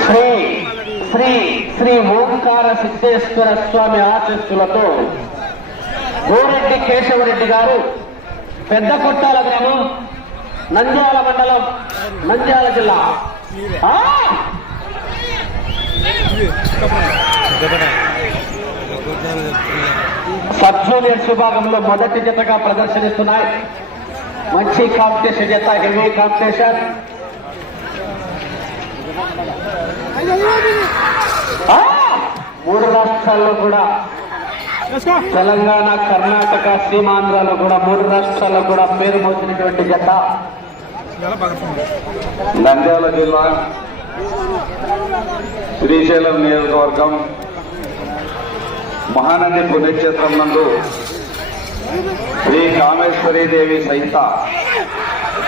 శ్రీ శ్రీ శ్రీ ఓంకార సిద్ధేశ్వర స్వామి ఆశస్సులతో గోరెడ్డి కేశవరెడ్డి గారు పెద్ద కొట్టాల గ్రామం నంద్యాల మండలం నంద్యాల జిల్లా. ఆ! సబ్ జూనియర్స్ విభాగంలో మొదటి జతగా ప్రదర్శనిస్తున్నాయి. మంచి కాంపిటీషన్ జత హెవీ కాంపిటీషన్. మూడు రాష్ట్రాల్లో కూడా తెలంగాణ కర్ణాటక సీమాంధ్రాలో కూడా మూడు రాష్ట్రాల్లో కూడా పేరు మోసినటువంటి జత. నంద్యాల జిల్లా శ్రీశైలం నియోజకవర్గం మహానంది పుణ్యక్షేత్రం నందు శ్రీ కామేశ్వరీదేవి సహిత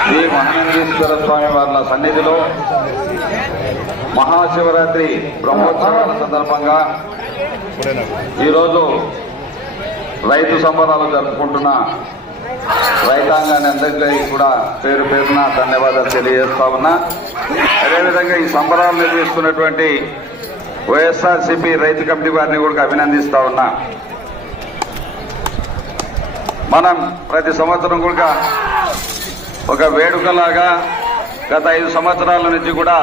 శ్రీ మహానందీశ్వర స్వామి వార్ల సన్నిధిలో మహాశివరాత్రి బ్రహ్మోత్సవాల సందర్భంగా ఈరోజు రైతు సంబరాలు జరుపుకుంటున్న రైతాంగాన్ని అందరికీ కూడా పేరు పేరున ధన్యవాదాలు తెలియజేస్తా ఉన్నా. అదేవిధంగా ఈ సంబరాలు నిర్వహిస్తున్నటువంటి వైఎస్ఆర్సీపీ రైతు కమిటీ వారిని కూడా అభినందిస్తా ఉన్నా. మనం ప్రతి సంవత్సరం కూడా ఒక వేడుకలాగా గత ఐదు సంవత్సరాల నుంచి కూడా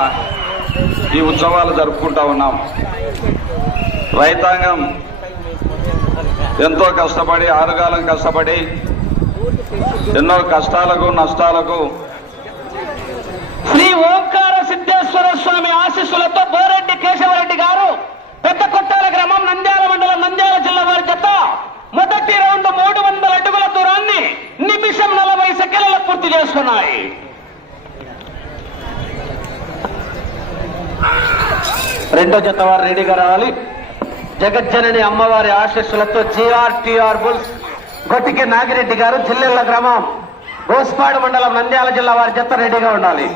ఈ ఉత్సవాలు జరుపుకుంటా ఉన్నాం. రైతాంగం ఎంతో కష్టపడి ఆరుగాలం కష్టపడి ఎన్నో కష్టాలకు నష్టాలకు శ్రీ ఓంకార సిద్ధేశ్వర స్వామి ఆశీస్సులతో బోరెడ్డి కేశవరెడ్డి గారు పెద్ద కొట్టాల గ్రామం నంద్యాల మండలం నంద్యాల జిల్లా వారి జత మొదటి రౌండ్ మూడు వందల అడుగుల దూరాన్ని నిమిషం నలభై సెకండ్లలో పూర్తి చేసుకున్నాయి. రెండో జత వారు రెడీగా రావాలి. జగజ్జనని అమ్మవారి ఆశీస్సులతో జిఆర్టీఆర్ బుల్స్ గొట్టికి నాగిరెడ్డి గారు చిల్లెళ్ళ గ్రామం గోస్పాడు మండలం నంద్యాల జిల్లా వారి జత రెడీగా ఉండాలి.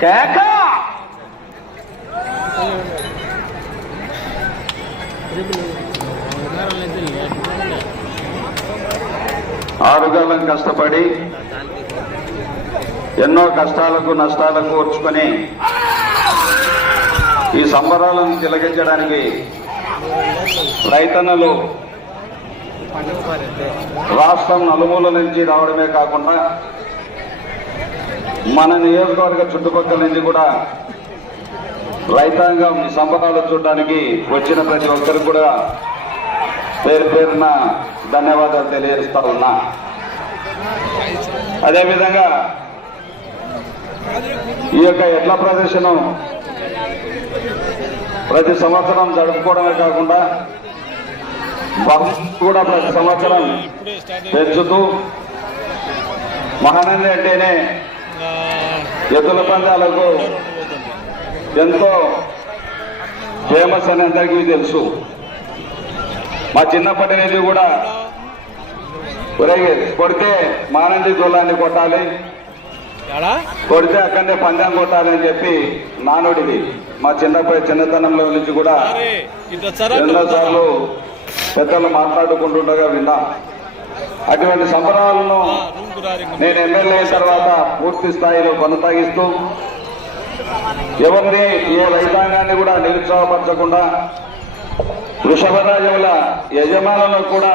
కేక! ఆరుగాలం కష్టపడి ఎన్నో కష్టాలకు నష్టాలకు ఓర్చుకొని ఈ సంబరాలను తిలగించడానికి రైతన్నలు రాష్ట్రం నలుమూల నుంచి రావడమే కాకుండా మన నియోజకవర్గ చుట్టుపక్కల నుంచి కూడా రైతాంగం ఈ సంబరాలు చూడడానికి వచ్చిన ప్రతి ఒక్కరికి కూడా పేరు పేరున ధన్యవాదాలు తెలియజేస్తా ఉన్నా. అదేవిధంగా ఈ యొక్క ఎడ్ల ప్రదర్శనం ప్రతి సంవత్సరం జరుపుకోవడమే కాకుండా కూడా ప్రతి సంవత్సరం పెంచుతూ మహానంది అంటేనే ఎద్దుల పందాలకు ఎంతో ఫేమస్ అని అందరికీ తెలుసు. మా చిన్నప్పటి నుంచి కూడా కొడితే మానంది దూలాన్ని కొట్టాలి. కొడితే అక్కడనే పందెం కొట్టాలి అని చెప్పి నానుడిది మా చిన్నప్పటి చిన్నతనంలో నుంచి కూడా ఎన్నో సార్లు పెద్దలు మాట్లాడుకుంటుండగా విన్నా. అటువంటి సంబరాలను నేను ఎమ్మెల్యే తర్వాత పూర్తి స్థాయిలో కొనసాగిస్తూ ఎవరిని ఏ రైతాంగాన్ని కూడా నిరుత్సాహపరచకుండా కూడా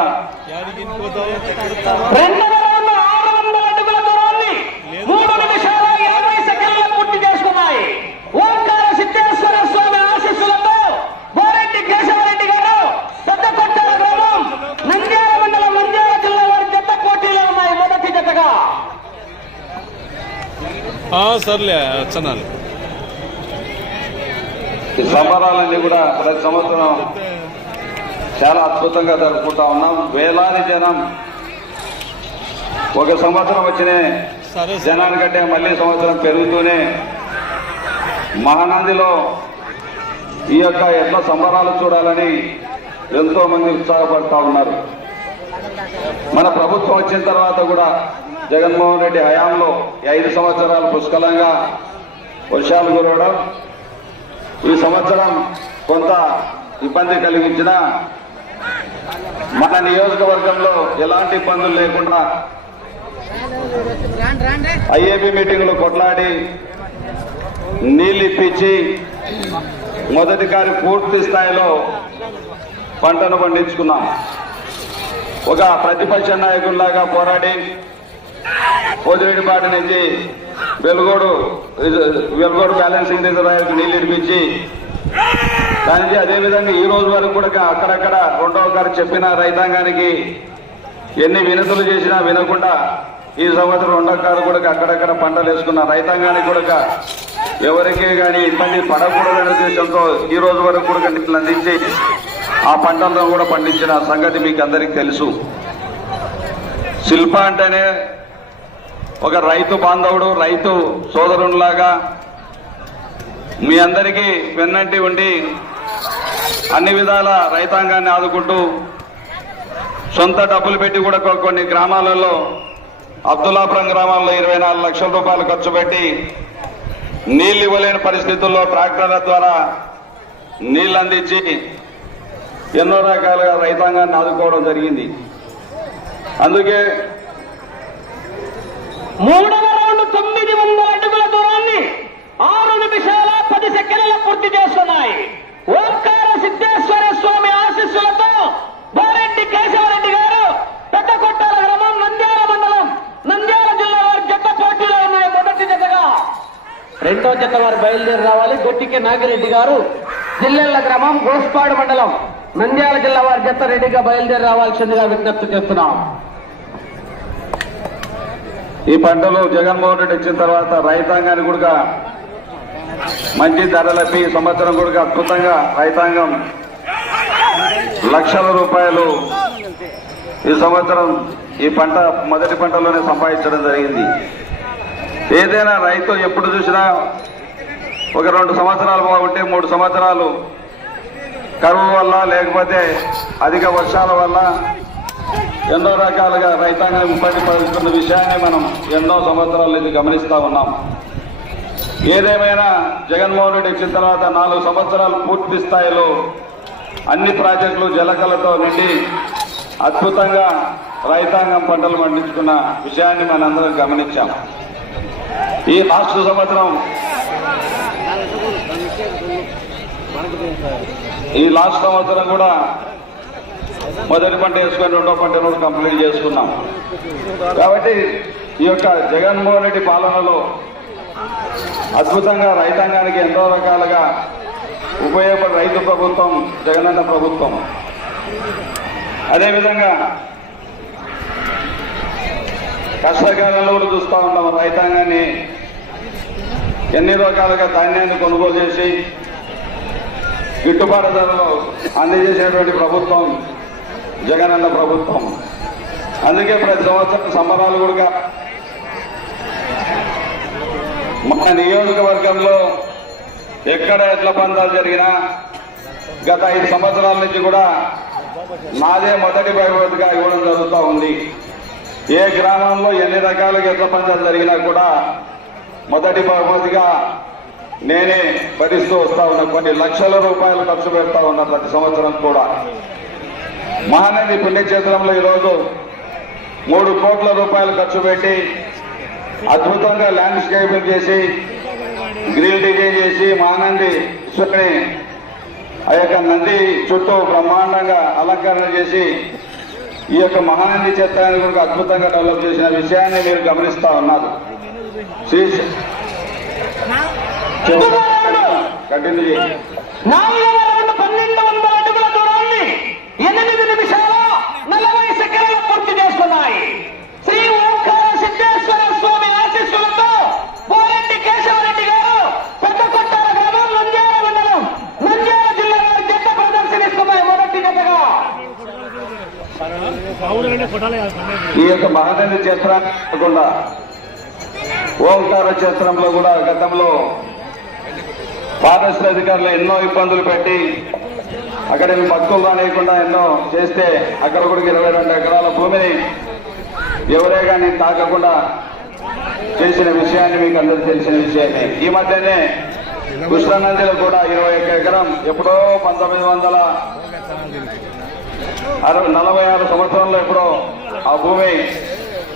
పోటీలో ఉన్నాయి మొదటి జతగా. సర్లే వచ్చనాలి సంబరాలన్నీ కూడా ప్రతి సంవత్సరం చాలా అద్భుతంగా జరుపుకుంటా ఉన్నాం. వేలాది జనం ఒక సంవత్సరం వచ్చిన జనానికంటే మళ్ళీ సంవత్సరం పెరుగుతూనే మహానందిలో ఈ యొక్క ఎట్ల సంబరాలు చూడాలని ఎంతో మంది ఉత్సాహపడతా ఉన్నారు. మన ప్రభుత్వం వచ్చిన తర్వాత కూడా జగన్మోహన్ రెడ్డి హయాంలో ఈ ఐదు సంవత్సరాలు పుష్కలంగా వర్షాలు కురవడం ఈ సంవత్సరం కొంత ఇబ్బంది కలిగించిన మన నియోజకవర్గంలో ఎలాంటి ఇబ్బందులు లేకుండా ఐఏబీ మీటింగులు కొట్లాడి నీళ్ళు ఇప్పించి మొదటి కారి పూర్తి స్థాయిలో పంటను పండించుకున్నాం. ఒక ప్రతిపక్ష నాయకుల్లాగా పోరాడి పోతిరెడ్డిపాటి నుంచి వెలుగోడు వెలుగోడు బ్యాలెన్సింగ్ రిజర్వాయర్కి నీళ్ళు ఇప్పించి దానికి అదేవిధంగా ఈ రోజు వరకు కూడా అక్కడక్కడ రెండవ గారు చెప్పిన రైతాంగానికి ఎన్ని వినతులు చేసినా వినకుండా ఈ సంవత్సరం రెండవ కారు కూడా అక్కడక్కడ పంటలు వేసుకున్న రైతాంగానికి కూడా ఎవరికే కానీ ఇబ్బంది పడకూడదనే ఉద్దేశంతో ఈ రోజు వరకు కూడా నిధులు అందించి ఆ పంటలను కూడా పండించిన సంగతి మీకు అందరికీ తెలుసు. శిల్ప అంటేనే ఒక రైతు బాంధవుడు రైతు సోదరునిలాగా మీ అందరికీ వెన్నంటి ఉండి అన్ని విధాల రైతాంగాన్ని ఆదుకుంటూ సొంత డబ్బులు పెట్టి కూడా కొన్ని గ్రామాలలో అబ్దుల్లాపురం గ్రామాల్లో ఇరవై నాలుగు లక్షల రూపాయలు ఖర్చు పెట్టి నీళ్ళు ఇవ్వలేని పరిస్థితుల్లో ట్రాక్టర్ల ద్వారా నీళ్ళు అందించి ఎన్నో రకాలుగా రైతాంగాన్ని ఆదుకోవడం జరిగింది. అందుకే మూడవ రౌండ్ తొమ్మిది వందల అడుగుల దూరాన్ని ఆరు నిమిషాల పది పూర్తి చేస్తున్నాయి ఓంకార సిద్ధేశ్వర స్వామి ఆశీస్సులతో బారెడ్డి కేశవరెడ్డి గారు పెద్ద కొట్టాల గ్రామం నంద్యాల మండలం నంద్యాల జిల్లా వారి జత పోటీలో ఉన్నాయి. మొదటి జతగా. రెండో జత వారు బయలుదేరి రావాలి. గొట్టికి నాగిరెడ్డి గారు జిల్లెళ్ళ గ్రామం గోస్పాడు మండలం నంద్యాల జిల్లా వారి జత రెడ్డిగా బయలుదేరి రావాల్సిందిగా విజ్ఞప్తి చేస్తున్నాం. ఈ పంటలు జగన్మోహన్ రెడ్డి ఇచ్చిన తర్వాత రైతాంగానికి కూడా మంచి ధరలకి ఈ సంవత్సరం కూడా అద్భుతంగా రైతాంగం లక్షల రూపాయలు ఈ సంవత్సరం ఈ పంట మొదటి పంటలోనే సంపాదించడం జరిగింది. ఏదైనా రైతు ఎప్పుడు చూసినా ఒక రెండు సంవత్సరాలు బాగుంటే మూడు సంవత్సరాలు కరువు వల్ల లేకపోతే అధిక వర్షాల వల్ల ఎన్నో రకాలుగా రైతాంగం ఇబ్బంది పడుతున్న విషయాన్ని మనం ఎన్నో సంవత్సరాల నుంచి గమనిస్తూ ఉన్నాం. ఏదేమైనా జగన్మోహన్ రెడ్డి వచ్చిన తర్వాత నాలుగు సంవత్సరాలు పూర్తి స్థాయిలో అన్ని ప్రాజెక్టులు జలకలతో నిండి అద్భుతంగా రైతాంగం పంటలు పండించుకున్న విషయాన్ని మనందరం గమనించాం. ఈ లాస్ట్ సంవత్సరం ఈ లాస్ట్ సంవత్సరం కూడా మొదటి పంట వేసుకొని రెండో పంట కూడా కంప్లీట్ చేసుకున్నాం. కాబట్టి ఈ యొక్క జగన్మోహన్ రెడ్డి పాలనలో అద్భుతంగా రైతాంగానికి ఎంతో రకాలుగా ఉపయోగపడే రైతు ప్రభుత్వం జగనన్న ప్రభుత్వం. అదేవిధంగా కష్టకాలంలో కూడా చూస్తూ ఉంటాం రైతాంగాన్ని ఎన్ని రకాలుగా ధాన్యాన్ని కొనుగోలు చేసి గిట్టుబాటు ధరలో అందజేసేటువంటి ప్రభుత్వం జగనన్న ప్రభుత్వం. అందుకే ప్రతి సంవత్సరం సంబరాలు కూడా మన నియోజకవర్గంలో ఎక్కడ ఎట్ల పందాలు జరిగినా గత ఐదు సంవత్సరాల నుంచి కూడా నాదే మొదటి బహుమతిగా ఇవ్వడం జరుగుతూ ఉంది. ఏ గ్రామంలో ఎన్ని రకాలుగా ఎట్ల పందాలు జరిగినా కూడా మొదటి బహుమతిగా నేనే భరిస్తూ వస్తా ఉన్నా కొన్ని లక్షల రూపాయలు ఖర్చు పెడతా ఉన్నా ప్రతి సంవత్సరం కూడా. మహానది పుణ్యక్షేత్రంలో ఈరోజు మూడు కోట్ల రూపాయలు ఖర్చు పెట్టి అద్భుతంగా ల్యాండ్స్కేపింగ్ చేసి గ్రిల్ డిజైన్ చేసి మహానంది ఈశ్వరుని. ఆ యొక్క నంది చుట్టూ బ్రహ్మాండంగా అలంకరణ చేసి ఈ యొక్క మహానంది చిత్రాన్ని కూడా అద్భుతంగా డెవలప్ చేసిన విషయాన్ని మీరు గమనిస్తా ఉన్నారు. కంటిన్యూ ఎనిమిది నిమిషాల నలభై సెకండ్లు పూర్తి చేస్తున్నాయి. ఈ యొక్క మహానంది క్షేత్రం కాకుండా ఓంకార క్షేత్రంలో కూడా గతంలో ఫారెస్ట్ అధికారులు ఎన్నో ఇబ్బందులు పెట్టి అక్కడ భక్తులు రానియకుండా ఎన్నో చేస్తే అక్కడ కూడా ఇరవై రెండు ఎకరాల భూమిని ఎవరే కానీ తాకకుండా చేసిన విషయాన్ని మీకు అందరూ తెలిసిన విషయాన్ని ఈ మధ్యనే కృష్ణానదిలో కూడా ఇరవై ఒక్క ఎకరం ఎప్పుడో పంతొమ్మిది వందల అరవై నలభై ఆరు సంవత్సరంలో ఎప్పుడో ఆ భూమి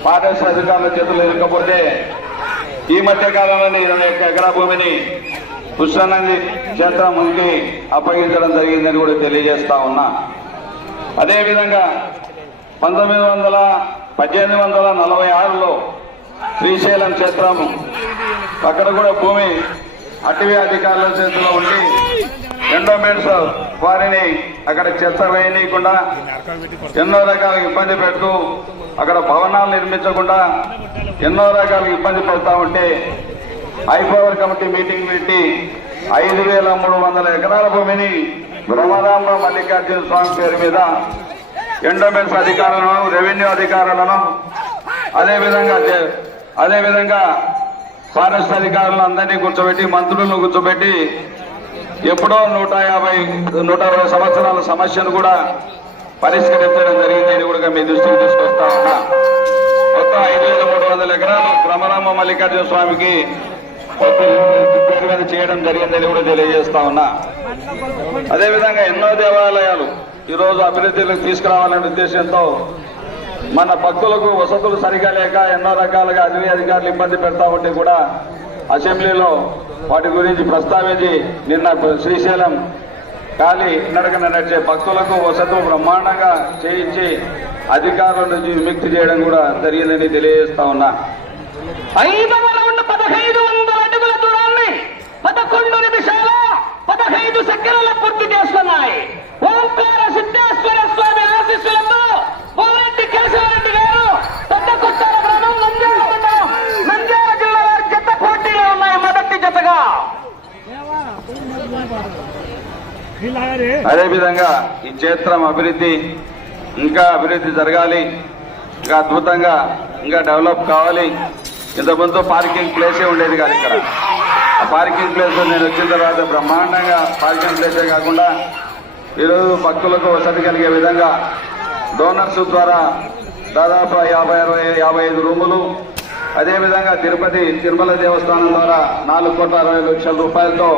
ఫారెస్ట్ అధికారుల చేతులు ఇవ్వకపోతే ఈ మధ్య కాలంలోనే ఇరవై ఒక్క ఎకరా భూమిని కృష్ణానంది క్షేత్రంకి అప్పగించడం జరిగిందని కూడా తెలియజేస్తా ఉన్నా. అదేవిధంగా పంతొమ్మిది వందల పద్దెనిమిది వందల నలభై ఆరులో శ్రీశైలం క్షేత్రం అక్కడ కూడా భూమి అటవీ అధికారుల చేతిలో ఉండి ఎండోమెంట్స్ వారిని అక్కడ చెత్త వేయనీయకుండా ఎన్నో రకాల ఇబ్బంది పెడుతూ అక్కడ భవనాలు నిర్మించకుండా ఎన్నో రకాల ఇబ్బంది పడుతూ ఉంటే ఐపవర్ కమిటీ మీటింగ్ పెట్టి ఐదు వేల మూడు వందల ఎకరాల భూమిని బ్రహ్మరాంబ మల్లికార్జున స్వామి పేరు మీద ఎండోమెంట్స్ అధికారులను రెవెన్యూ అధికారులను అదేవిధంగా అదేవిధంగా ఫారెస్ట్ అధికారులను అందరినీ కూర్చోబెట్టి మంత్రులను కూర్చోబెట్టి ఎప్పుడో నూట యాభై నూట అరవై సంవత్సరాల సమస్యను కూడా పరిష్కరించడం జరిగిందని కూడా మీ దృష్టికి తీసుకొస్తా ఉన్నా. మొత్తం ఐదు వేల మూడు వందల ఎకరాలు క్రమరామ మల్లికార్జున స్వామికి పేరు మీద చేయడం జరిగిందని కూడా తెలియజేస్తా ఉన్నా. అదేవిధంగా ఎన్నో దేవాలయాలు ఈరోజు అభివృద్ధిలోకి తీసుకురావాలనే ఉద్దేశంతో మన భక్తులకు వసతులు సరిగా లేక ఎన్నో రకాలుగా అటవీ అధికారులు ఇబ్బంది పెడతా ఉంటే కూడా అసెంబ్లీలో వాటి గురించి ప్రస్తావించి నిన్న శ్రీశైలం ఖాళీ నడకన నడిచే భక్తులకు వసతులు బ్రహ్మాండంగా చేయించి అధికారుల నుంచి విముక్తి చేయడం కూడా జరిగిందని తెలియజేస్తా ఉన్నా ఐదవ రౌండ్ పదహైదు వందల అడుగుల దూరాన్ని పదకొండు నిమిషాల పదహైదు సెకండ్ల పూర్తి చేస్తున్నాయి ఓంకార సిద్ధేశ్వర స్వామి ఆశీస్సులతో పోరెడ్డి కేశవరెడ్డి గారు పెద్ద కొట్టాల గ్రామం నంద్యాల మండలం నంద్యాల జిల్లా వారి జత పోటీలో ఉన్నాయి మొదటి జతగా అదేవిధంగా ఈ క్షేత్రం అభివృద్ధి ఇంకా అభివృద్ధి జరగాలి ఇంకా అద్భుతంగా ఇంకా డెవలప్ కావాలి. ఇంతకుముందు పార్కింగ్ ప్లేసే ఉండేది కాదు ఇక్కడ. ఆ పార్కింగ్ ప్లేస్ నేను వచ్చిన తర్వాత బ్రహ్మాండంగా పార్కింగ్ ప్లేసే కాకుండా ఈరోజు భక్తులకు వసతి కలిగే విధంగా డోనర్స్ ద్వారా దాదాపు యాభై అరవై యాభై ఐదు రూములు అదేవిధంగా తిరుపతి తిరుమల దేవస్థానం ద్వారా నాలుగు కోట్ల అరవై లక్షల రూపాయలతో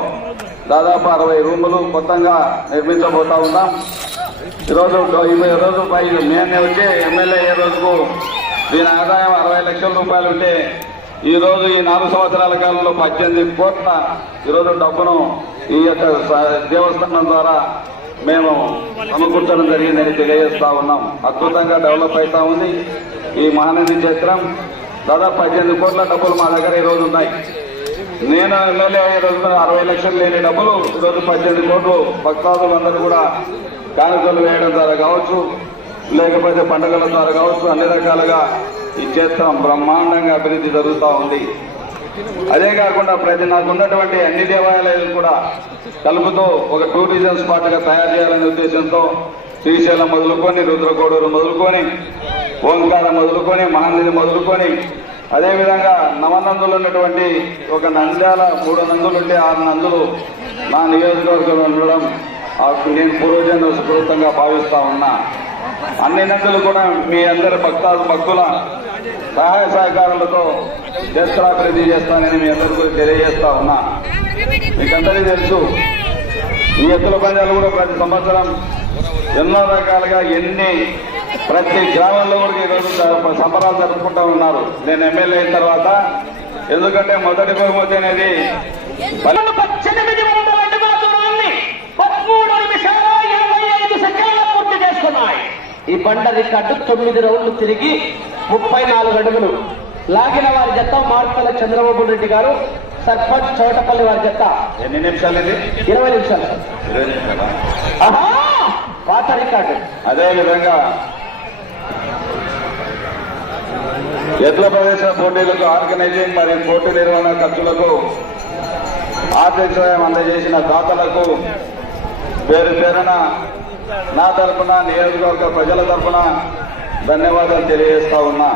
దాదాపు అరవై రూములు కొత్తగా నిర్మించబోతా ఉన్నాం. ఈరోజు ఇరవై రోజు మేము వచ్చే ఎమ్మెల్యే ఏ రోజుకు దీని ఆదాయం అరవై లక్షల రూపాయలు ఉంటే ఈరోజు ఈ నాలుగు సంవత్సరాల కాలంలో పద్దెనిమిది కోట్ల ఈరోజు డబ్బును ఈ యొక్క దేవస్థానం ద్వారా మేము సమకూర్చడం జరిగిందని తెలియజేస్తా ఉన్నాం. అద్భుతంగా డెవలప్ అవుతా ఉంది ఈ మహానది క్షేత్రం దాదాపు పద్దెనిమిది కోట్ల డబ్బులు మా దగ్గర ఈ ఉన్నాయి. నేను ఎమ్మెల్యే అయ్యే రోజున అరవై లక్షలు లేని డబ్బులు ఈరోజు పద్దెనిమిది కోట్లు భక్తాదులందరూ కూడా కానుకలు వేయడం ద్వారా కావచ్చు లేకపోతే పండుగల ద్వారా కావచ్చు అన్ని రకాలుగా ఈ క్షేత్రం బ్రహ్మాండంగా అభివృద్ధి జరుగుతూ ఉంది. అదే కాకుండా ప్రతి నాకు ఉన్నటువంటి అన్ని దేవాలయాలు కూడా కలుపుతూ ఒక టూరిజం స్పాట్గా తయారు చేయాలనే ఉద్దేశంతో శ్రీశైలం మొదలుకొని రుద్రకోడూరు మొదలుకొని ఓంకారం మొదలుకొని మహానది మొదలుకొని అదేవిధంగా నవనందులు ఉన్నటువంటి ఒక నంద్యాల మూడు నందులు ఉంటే ఆరు నందులు నా నియోజకవర్గంలో ఉండడం ఆ నేను పూర్వజన్మ సుకృతంగా భావిస్తా ఉన్నా. అన్ని నందులు కూడా మీ అందరి భక్తాలు భక్తుల సహాయ సహకారాలతో దేశాభివృద్ధి చేస్తానని మీ అందరికీ తెలియజేస్తా ఉన్నా. మీకందరికీ తెలుసు ఈ ఎత్తుల పందాలు కూడా ప్రతి సంవత్సరం ఎన్నో రకాలుగా ఎన్ని ప్రతి గ్రామంలో కూడా ఈరోజు సంబరాలు జరుపుకుంటూ ఉన్నారు. నేను ఎమ్మెల్యే అయిన తర్వాత ఎందుకంటే మొదటి బహుమతి అనేది ఈ బండ రికార్డు తొమ్మిది రౌండ్లు తిరిగి ముప్పై నాలుగు అడుగులు. లాగిన వారి జత మార్కల చంద్రబాబు రెడ్డి గారు సర్పంచ్ చోటపల్లి వారి జత. ఎన్ని నిమిషాలు ఇది? ఇరవై నిమిషాలు. ఇరవై నిమిషాలా? పాత రికార్డు. అదే విధంగా ఎడ్ల ప్రవేశ పోటీలకు ఆర్గనైజింగ్ మరియు పోటీ నిర్వహణ ఖర్చులకు ఆర్థిక సాయం అందజేసిన దాతలకు పేరు పేరున నా తరపున నియోజకవర్గ ప్రజల తరఫున ధన్యవాదాలు తెలియజేస్తా ఉన్నా.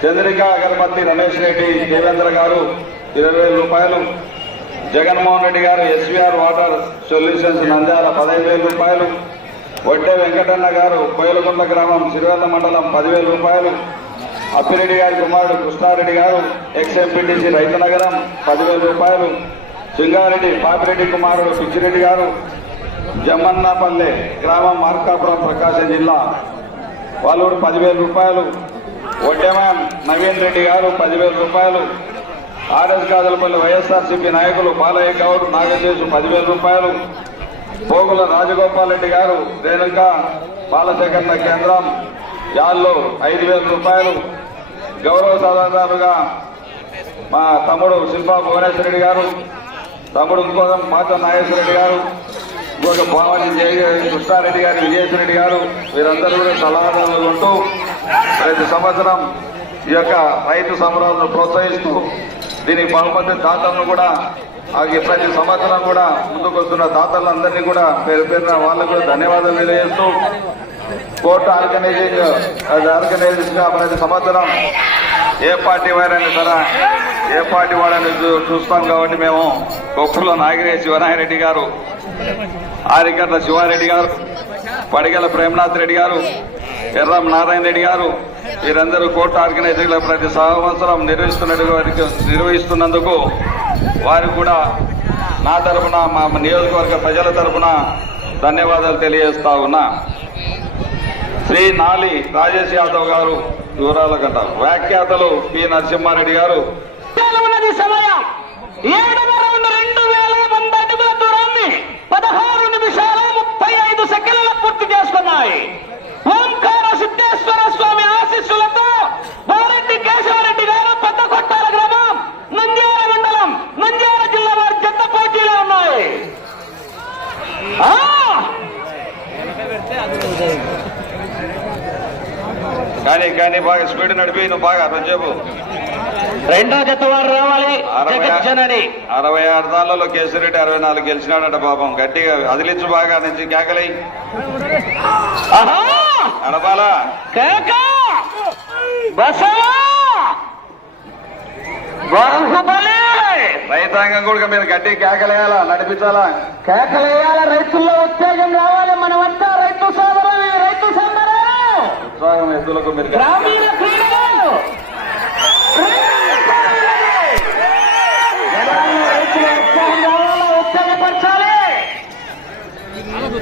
చంద్రిక అగరబత్తి రమేష్ రెడ్డి దేవేంద్ర గారు ఇరవై వేల రూపాయలు జగన్మోహన్ రెడ్డి గారు ఎస్వీఆర్ వాటర్ సొల్యూషన్స్ నంద్యాల పదహైదు వేల రూపాయలు వడ్డే వెంకటన్న గారు కోయలగుండ గ్రామం సిరివెల్ల మండలం పదివేల రూపాయలు అప్పిరెడ్డి గారి కుమారుడు కృష్ణారెడ్డి గారు ఎక్స్ఎంపీటీసీ రైతునగరం పదివేల రూపాయలు. సింగారెడ్డి పాపిరెడ్డి కుమారుడు పిచ్చిరెడ్డి గారు జమ్మన్నపల్లె గ్రామం మార్కాపురం ప్రకాశం జిల్లా. వాళ్ళు పదివేల రూపాయలు. వడ్డెమాన్ నవీన్ రెడ్డి గారు పదివేల రూపాయలు. ఆర్ఎస్ కాదలపల్లి వైఎస్ఆర్సీపీ నాయకులు బాలయ్య గౌడ్ నాగశేషు పదివేల రూపాయలు. పోగుల రాజగోపాల్ రెడ్డి గారు రేణుక బాలసేకరణ కేంద్రం యాల్లో ఐదు వేల రూపాయలు. గౌరవ సలహాదారుగా మా తమ్ముడు శిల్పా భువనేశ్వర రెడ్డి గారు తమ్ముడు ఇంకోదం మాత నాగేశ్వర రెడ్డి గారు ఇంకొక భావాజీ జయ కృష్ణారెడ్డి గారు విజయేశ్వర రెడ్డి గారు వీరందరూ కూడా సలహాదారులు ఉంటూ ప్రతి సంవత్సరం ఈ యొక్క రైతు సంబరాలను ప్రోత్సహిస్తూ దీనికి బహుమతి దాతలను కూడా ఆ ప్రతి సంవత్సరం కూడా ముందుకు వస్తున్న దాతలందరినీ కూడా పేరు పేరున వాళ్ళకు కూడా ధన్యవాదాలు తెలియజేస్తూ కోర్టు ఆర్గనైజింగ్ అది ప్రతి సంవత్సరం ఏ పార్టీ వారైనా సరే ఏ పార్టీ వాడని చూస్తాం కాబట్టి మేము కొప్పుల నాగిరే శివనాయరెడ్డి గారు ఆరికట్ల శివారెడ్డి గారు పడిగల ప్రేమనాథ్ రెడ్డి గారు ఎర్రం నారాయణ రెడ్డి గారు వీరందరూ కోర్టు ఆర్గనైజింగ్ ప్రతి సంవత్సరం నిర్వహిస్తున్నట్టు వారికి నిర్వహిస్తున్నందుకు వారు కూడా నా తరపున మా నియోజకవర్గ ప్రజల తరపున ధన్యవాదాలు తెలియజేస్తా ఉన్నా. శ్రీ నాలి రాజేష్ యాదవ్ గారు దూరాలు గంట వ్యాఖ్యాతలు పి నరసింహారెడ్డి గారు. ఉన్నది సమయం. ఏడు రౌండ్ రెండు వేల వంద అడుగుల దూరాన్ని పదహారు నిమిషాల ముప్పై ఐదు సెకండ్ల పూర్తి చేసుకున్నాయి. ఓంకార సిద్ధేశ్వర స్వామి ఆశీస్సులతో బారెడ్డి కేశవరెడ్డి గారు పెద్ద కొట్టాల గ్రామం నంద్యాల మండలం నంద్యాల జిల్లా వారి జత పోటీలో ఉన్నాయి ఆ! కానీ కానీ బాగా స్పీడ్ నడిపి నువ్వు బాగా రోజేపు రెండో జత వారు రావాలి. అరవై జగజ్జనని అరవై ఆరు దాళ్ళలో కేసిరెడ్డి అరవై నాలుగు గెలిచినాడట పాపం. గట్టిగా అదిలించు బాగా నుంచి కేకలై. నడపాలా రైతాంగం కూడా మీరు గట్టి కేకలేయాలా నడిపించాలా? కేకలేయాల రైతుల్లో ఉత్తేజం రావాలి మనమంతా రైతు సోదరు ఉత్సాహం ఎద్దులకు మీరు గ్రామీణ క్రీడలు!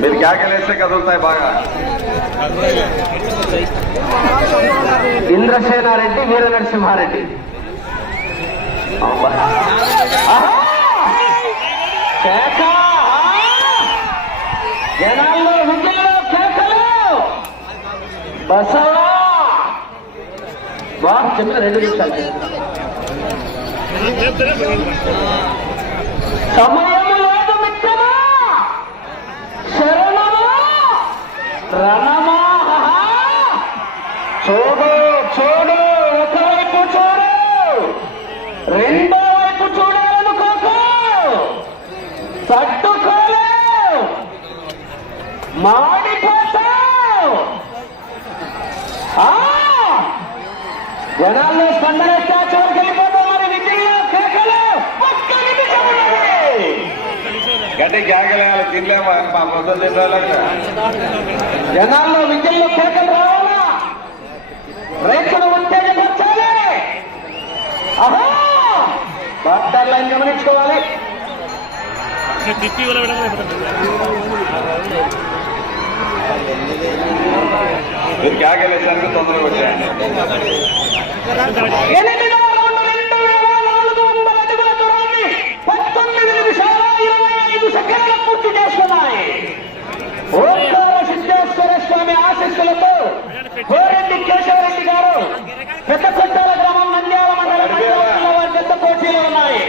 మీరు కేకలేస్తే కదులుతాయి బాగా. ఇంద్రసేనారెడ్డి వీర నరసింహారెడ్డి జనాల్లో బసవా! బా చెప్పిన రెండు నిమిషాలు. సమయం లేదు మిత్రమా! శరణమా! రణమా చూడు చూడు ఒకవైపు చూడు. రెండో వైపు చూడాలనుకోకు తట్టుకోలు ఆ! జనాల్లో స్పందన వస్తే ఆ చివరికి వెళ్ళిపోతావు మరి విజయంలో కేకలు ఒక్క నిమిషం ఉన్నది. గట్టి కేకలేయాలి తినలే మా మా పొద్దున్న తినాలి జనాల్లో విద్యల్లో కేకలు రావాలా? రైతులు ఉత్తేజపరచాలి ఆహా డాక్టర్ లైన్ గమనించుకోవాలి? మీరు కేకలేసానికి తొందరగా వచ్చాయండి ఎనిమిదవ రౌండ్ రెండు వేల నాలుగు వందల అడుగుల దూరాన్ని పంతొమ్మిది నిమిషాల ఇరవై ఐదు సెకండ్ల పూర్తి చేస్తున్నాయి ఓంకార సిద్ధేశ్వర స్వామి ఆశీస్సులతో కోరెడ్డి కేశవరెడ్డి గారు పెద్ద కొట్టాల గ్రామం నంద్యాల మండలం నంద్యాల జిల్లా వారి పెద్ద పోటీలో ఉన్నాయి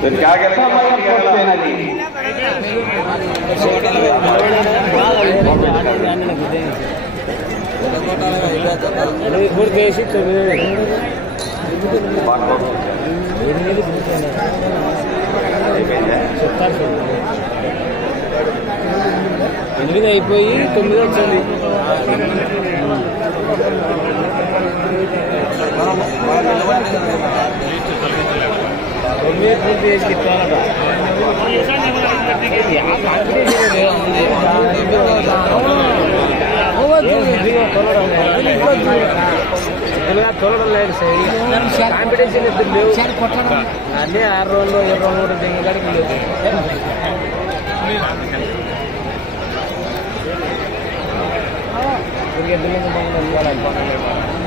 మీరు కేకలేసి సమయం పూర్తయినది అయిపోయిందా ఎనిమిది అయిపోయి తొమ్మిది వచ్చింది తొమ్మిది పూర్తి చేసి ఇస్తానట తొలడం లేదు సార్ కాంపిటీషన్ ఇద్దరు లేవు అన్నీ ఆరు రోజులు ఏడు రోజులు కూడా దిగే కాడికి లేదు క్రికెట్ మీద మనం